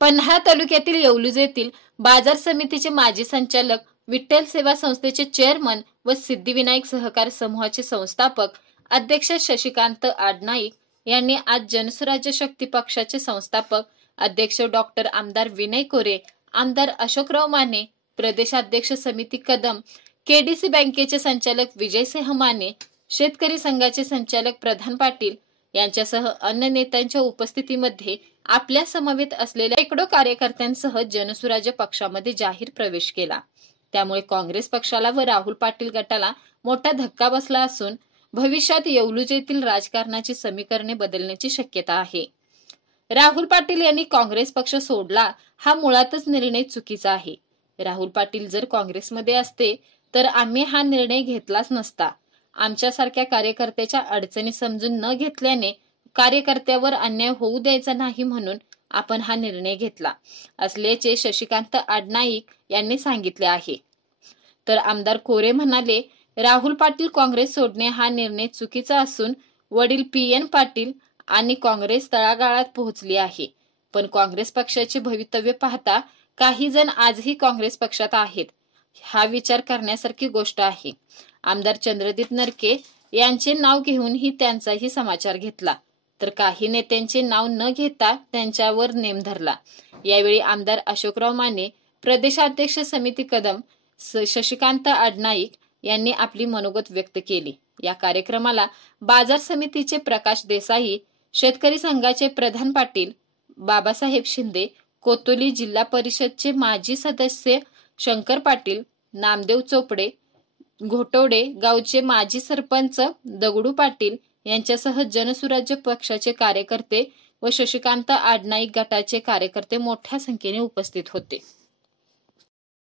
पन्हाळा तालुक्यातील येवलुज येथील बाजार समितीचे माजी संचालक, विठ्ठल सेवा संस्थेचे चेअरमन व सिद्धिविनायक सहकार समूहाचे संस्थापक अध्यक्ष शशिकांत आडनाईक यांनी आज जनसुराज्य शक्ती पक्षाचे संस्थापक अध्यक्ष डॉक्टर आमदार विनय कोरे, आमदार अशोकराव माने, प्रदेशाध्यक्ष समिती कदम, केडीसी बँकेचे संचालक विजयसिंह माने, शेतकरी संघाचे संचालक प्रधान पाटील यांच्यासह अन्य नेत्यांच्या उपस्थितीमध्ये आपल्या समवेत असलेल्या शेकडो कार्यकर्त्यांसह जनसुराज्य पक्षामध्ये जाहीर प्रवेश केला। त्यामुळे काँग्रेस पक्षाला व राहुल पाटील गटाला मोठा धक्का बसला असून भविष्यात येवलुज येथील राजकारणाची समीकरणे बदलण्याची शक्यता आहे। राहुल पाटील यांनी काँग्रेस पक्ष सोडला हा मुळातच निर्णय चुकीचा आहे। राहुल पाटील जर काँग्रेसमध्ये असते तर आम्ही हा निर्णय घेतलाच नसता। आमच्यासारख्या कार्यकर्त्याच्या अडचणी समजून न घेतल्याने कार्यकर्त्यावर अन्याय होऊ द्यायचा नाही म्हणून आपण हा निर्णय घेतला असल्याचे शशिकांत आडनाईक यांनी सांगितले आहे। तर आमदार कोरे म्हणाले, राहुल पाटील काँग्रेस सोडणे हा निर्णय चुकीचा असून वडील PN पाटील आणि काँग्रेस तळागाळात पोहोचली आहे। पण काँग्रेस पक्षाचे भवितव्य पाहता काही जण आजही काँग्रेस पक्षात आहेत, हा विचार करण्यासारखी गोष्ट आहे। आमदार चंद्रदीप नरके यांचे नाव घेऊनही त्यांचाही समाचार घेतला, तर काही नेत्यांचे नाव न घेता त्यांच्यावर नेम धरला। यावेळी आमदार अशोकराव माने, प्रदेशाध्यक्ष समिती कदम, शशिकांत आडनाईक यांनी आपली मनोगत व्यक्त केली। या कार्यक्रमाला बाजार समितीचे प्रकाश देसाई, शेतकरी संघाचे प्रधान पाटील, बाबासाहेब शिंदे, कोतोली जिल्हा परिषदचे माजी सदस्य शंकर पाटील, नामदेव चोपडे, घोटवडे गावचे माजी सरपंच दगडू पाटील यांच्यासह जनसुराज्य पक्षाचे कार्यकर्ते व शशिकांत आडनाईक गटाचे कार्यकर्ते मोठ्या संख्येने उपस्थित होते।